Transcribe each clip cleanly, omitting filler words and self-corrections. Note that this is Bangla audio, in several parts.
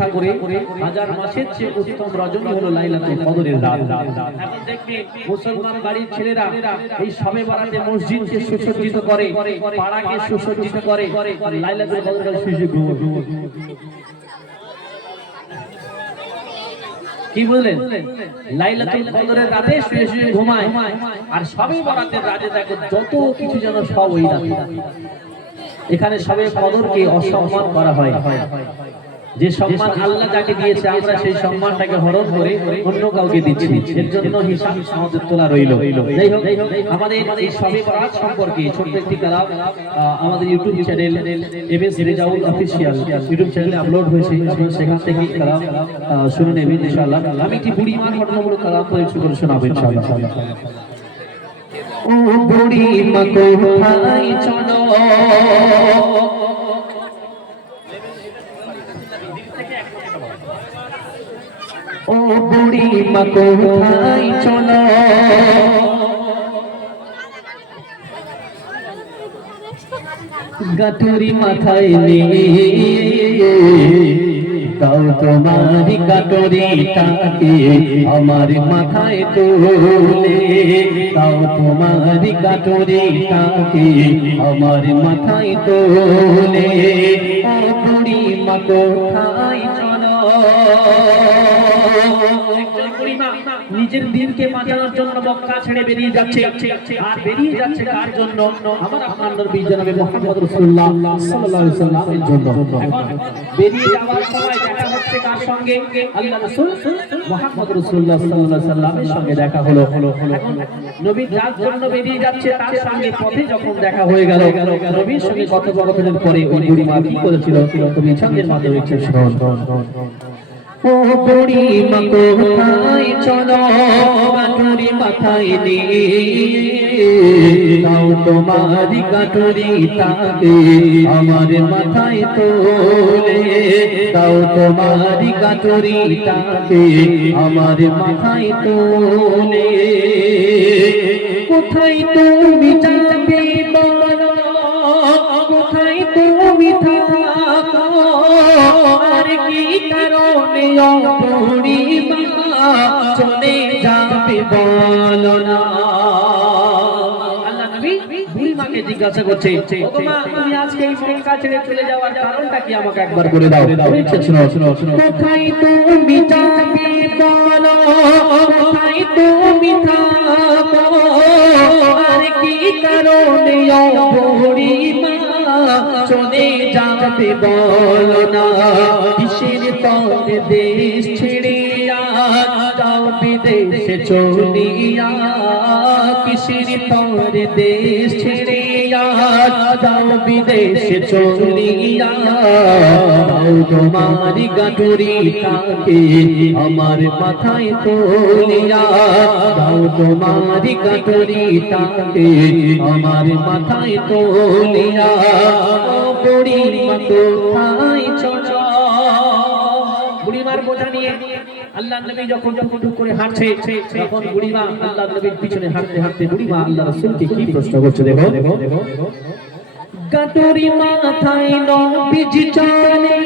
অপেক্ষা করে হাজার মাসের চেয়ে উত্তম রজনী হলো লাইলাতুল কদরের রাত। এখন দেখবে মুসলমান বাড়ির ছেলেরা এই শবে বরাতে মসজিদকে সুসজ্জিত করে, পাড়াকে সুসজ্জিত করে, লাইলাতুল কদরের সুযোগ কি বললেন? লাইলাতুল কদরের রাতে শুয়ে শুয়ে ঘুমায়, আর শবে বরাতের রাতে দেখো যত কিছু যেন সব ওই রাতে। এখানে শবে কদরকে অসম্মান করা হয়। যে সম্মান আল্লাহ যাকে দিয়েছে আমরা সেই সম্মানটাকে হরণ করে অন্য কাউকে দিচ্ছি, এর জন্য হিসাব আমাদের তোলা রইল। যাই হোক, আমাদের এই শবে বরাত সম্পর্কে ছোট্ট একটি কালাম আমাদের YouTube channel MS Rezaul official YouTube চ্যানেলে আপলোড হয়েছে, সেখান থেকে কালাম শুনে নেবেন ইনশাআল্লাহ। আমি কি বুড়ি মা ঘটনামূলক কালাম একটু করে শোনাবো ইনশাআল্লাহ। ও বুড়ি মা কোথায় চলো, ও বুড়ি মা কোথায় চলো, গাটুরি মাথায় নিয়ে তাও তোমারি কাটরিটাকে আমার মাথায় তোলে, তাও তোমারি কাটরিটাকে আমার মাথায় তোলে, ও বুড়ি মা কোথায় চলো। নিজের দিনকে বাঁচানোর জন্য মক্কা ছেড়ে বেরিয়ে যাচ্ছে, আর বেরিয়ে যাচ্ছে কার জন্য? আমার আপনার নবী জনাব মুহাম্মদ রাসূলুল্লাহ সাল্লাল্লাহু আলাইহি ওয়াসাল্লামের জন্য। বেরিয়ে যাওয়ার সময় দেখা হচ্ছে কার সঙ্গে? আল্লাহ রাসূল মুহাম্মদ রাসূলুল্লাহ সাল্লাল্লাহু আলাইহি ওয়াসাল্লামের সঙ্গে দেখা হলো। নবী যার জন্য বেরিয়ে যাচ্ছে তার সঙ্গে পথে যখন দেখা হয়ে গেল, নবীর সঙ্গে কথোপকথনের পরে ওই বুড়ি মা কি করেছিল তুমি ছন্দের মাধ্যমে একটু শোনো। ও বুড়ি মা কোথায় চলো, গাটুরি মাথায় নিয়ে তাও তোমারি গাটুরিটাকে আমার মাথায় তোলে, তাও তোমারি গাটুরিটাকে আমার মাথায় তোলে, কোথায় তুমি যাবে বলো, কোথায় তুমি থাকো, আর কি কারণে ও বুড়ি মা চলে যাবে বলো না। আল্লাহ নবী বুড়ি মাকে জিজ্ঞাসা করছে, ও মা তুমি আজকে এই মক্কা ছেড়ে চলে যাওয়ার কারণটা কি আমাকে একবার বলে দাও। শোনো শোনো শোনো, কোথায় তুমি যাবে বলো, কোথায় তুমি থাকো, আর কি কারণে ও বুড়ি মা চলে যাবে বলো না। কিসের পথে দেশ ছেড়িয়া যাও বিদেশে চলিয়া, কিসের পথে দেশ ছেড়িয়া যাও বিদেশে চলিয়া, তাও তোমারি গাটুরিটাকে আমার মাথায় তোলিয়া, তাও তোমারি গাটুরিটাকে আমার মাথায় তোলিয়া, ও বুড়ি মা কোথায় চলো। বুড়িমার বোঝা নিয়ে আল্লাহ নবী যখন টুক করে হাঁটছে, তখন বুড়িমা আল্লাহ নবীর পিছনে হাঁটতে হাঁটতে বুড়িমা আল্লাহ রাসূলকে কি প্রশ্ন করছে দেখো। গাটুরি মাথায় নবীজি চলে,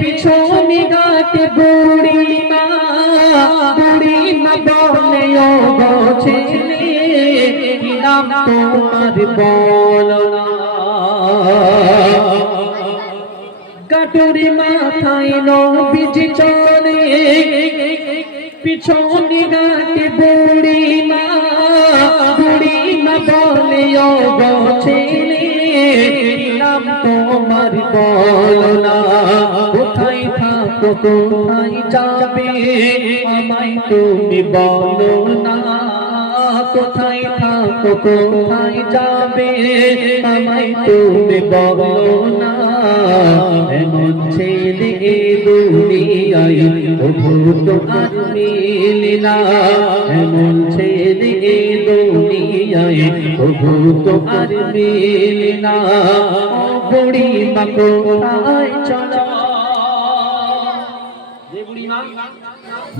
পিছনে গাটে বুড়িমা, বুড়িমা বলে ও গো ছেলে কি নাম তোমার বলো না। গাটুরি মাথায় নবীজি চলে, পিছনে গাটে বুড়িমা, বুড়িমা বলে ও গো ছেলে নাম তোমার বলো না। কোথায় থাকো কোথায় যাবে আমায় তুমি বলো না, কোথায় থাকো কোথায় যাবে আমায় তুমি বলো না। এমন ছেলে দুনিয়ায় ভূত আর মিলে না, এমন ছেলে দুনিয়ায় ভূত আর মিলে না। বুড়ি মা কোথায় চলো।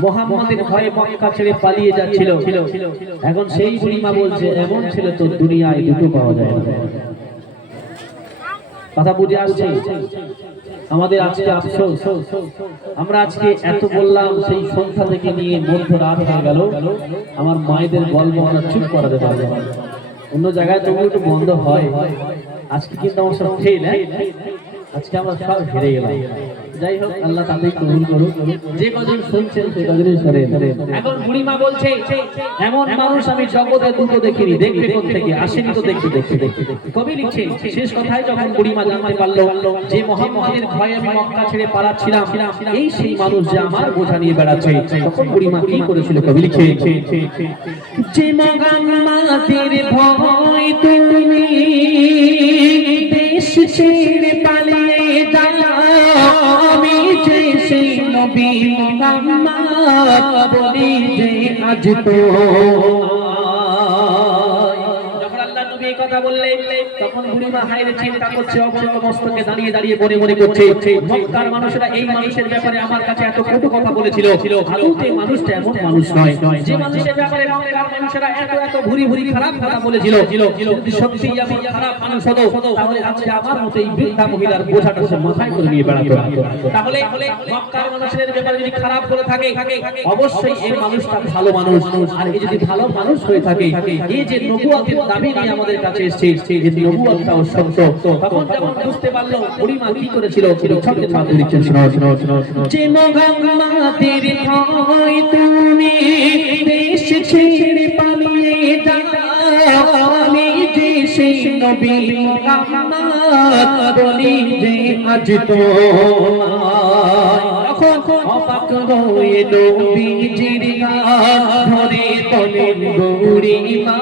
মুহাম্মাদের ভয়ে মক্কা ছেড়ে পালিয়ে যাচ্ছিল, এখন সেই বুড়িমা বলছে এমন ছেলে তো দুনিয়ায় দুটো পাওয়া যায় না। কথা বুঝে আসছে? আমাদের আজকে আফসোস, আমরা আজকে এত বললাম, সেই সন্ধ্যা থেকে নিয়ে মধ্যরাত হয়ে গেল, আমার মায়েদের গল্প আমরা চুপ করাতে পারবো না। অন্য জায়গায় তবু একটু বন্ধ হয়, আজকে কিন্তু আমার সব ফেল। আজকে আমরা সব হেরে গেলাম। যাই হোক, আল্লাহ তাদের কবুল করুক। যে কজন শুনছেন সে কজনই শোনেন। এখন বুড়িমা বলছে, এমন মানুষ আমি জগতে দুটো দেখিনি, দেখবে কোথা থেকে আসেনি তো দেখতে দেখতে দেখতে। কবি লিখছে শেষ কথায় যখন বুড়িমা জানতে পারলো যে মুহাম্মাদের ভয়ে আমি মক্কা ছেড়ে পালাচ্ছিলাম, এই সেই মানুষ যে আমার বোঝা নিয়ে বেড়াচ্ছে, তখন বুড়িমা কি করেছিল? কবি লিখছে, যে মুহাম্মাদের ভয় তুমি দেশ ছেড়ে পালিয়ে যাও, আমি যে সেই নবী মুহাম্মদ বলি যে আজ তো। কথা বললে তখন বুড়িমা হায়রে চিন্তা করছে, অবনত মস্তকে দাঁড়িয়ে দাঁড়িয়ে মনে মনে করছে, মক্কার মানুষেরা এই মানুষের ব্যাপারে আমার কাছে এত কটু কথা বলেছিল, আদৌতে মানুষটা এমন মানুষ নয়। যে মানুষের ব্যাপারে মক্কার মানুষেরা এত এত ভুরি ভুরি খারাপ কথা বলেছিল, যদি সত্যি আমি খারাপ মানুষ হতো, তাহলে আজকে আমার মতো এই বৃদ্ধা মহিলার বোঝাটা সে মাথায় করে নিয়ে বেড়াতো। তাহলে মক্কার মানুষের ব্যাপারে যদি খারাপ করে থাকে, অবশ্যই এই মানুষটা ভালো মানুষ। আর এই যদি ভালো মানুষ হয়ে থাকে, এই যে নবুয়তের দাবি নিয়ে আমাদের কাছে এসেছে, যে নবুয়তটাও সত্য, তখন যখন বুঝতে পারলো বুড়িমা কি করেছিল, ছন্দের মাধ্যমে লিখছেন, শোনাও শোনাও শোনাও শোনাও। যে মুহাম্মাদের ভয় তুমি দেশ ছেড়ে পালিয়ে যাও, আমি যে সেই নবী মুহাম্মদ বলি যে আজ তো। অবাক হয়ে নবীজির গান ধরে তোলেন বুড়িমা,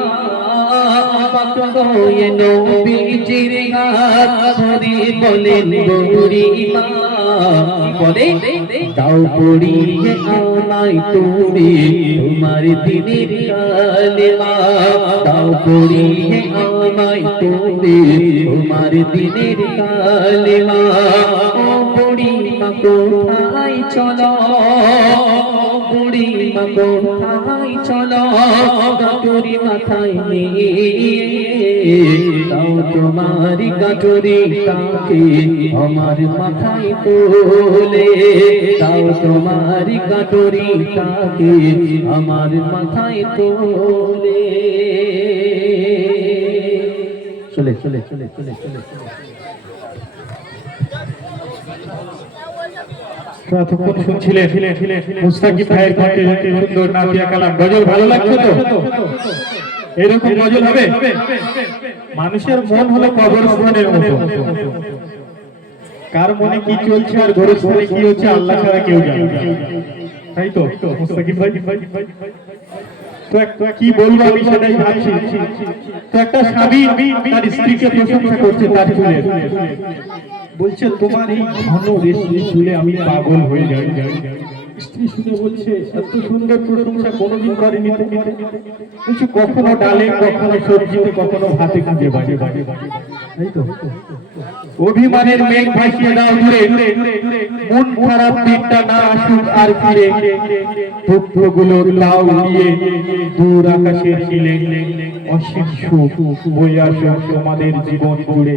অবাক হয়ে নবীজির গান ধরে বলেন বুড়িমা, বলে দাও পড়িয়ে আমায় তুমি তোমার দিনের কালেমা, দাও পড়িয়ে আমায় তুমি তোমার দিনের কালেমা। ও বুড়িমা কোথায় চলো, বুড়িমা কোথায় চলো, গাটুরি মাথায় নিয়ে দাও তোমার গাটুরি তাকে আমার মাথায় তোলে, দাও তোমার গাটুরি তাকে আমার মাথায় তোলে। চলে চলে চলে চলে চলে চলে। এতক্ষণ শুনছিলেন মুস্তাকিব ভাইয়ের কণ্ঠে সুন্দর নাতিয়া কালাম গজল। ভালো লাগছে তো? এরকম গজল হবে? মানুষের মন হলো কবরস্থানের মতো, কার মনে কি চলছে আর গোরস্থানে কি হচ্ছে আল্লাহ ছাড়া কেউ জানে না, তাই তো মুস্তাকিব ভাই? তো কি বলবো আমি সেটাই ভাবছি। তো একটা স্বামী তার স্ত্রীকে প্রশংসা করছে তার চুলে, বলছে তোমার এই ঘন রেশমি চুলে আমি পাগল হয়ে যাই। স্ত্রী শুনে বলছে এত সুন্দর প্রশংসা কোনোদিন করেনি তুমি। বলছে কখনো ডালে, কখনো সবজিতে, কখনো ভাতে খুঁজে বাজে বাজে, তাই তো? অভিমানের মেঘ ভাসিয়ে দাও দূরে, মন খারাপ দিনটা না আসুক আর ফিরে, পুত্রগুলো লাউ উড়িয়ে দূর আকাশের নীলে, অসীম সুখ বয়ে আসুক তোমাদের জীবন জুড়ে।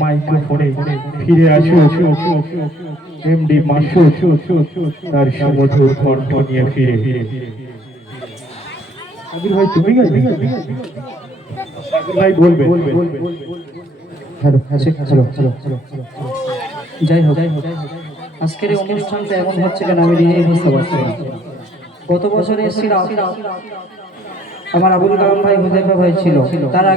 মাইক্রোফোনে ফিরে আসুক এমডি মাসুদ তার সুমধুর কণ্ঠ নিয়ে ফিরে। আবির ভাই তুমি গাইবে? ভাই বলবে। যাই হোক, আজকের এই অনুষ্ঠানটা এমন হচ্ছে কেন আমি নিজেই বুঝতে পারছি না। গত বছর এসেছিলাম, আমার আবুল কালাম ভাই, হুজাইফা ভাই ছিল, তার আগে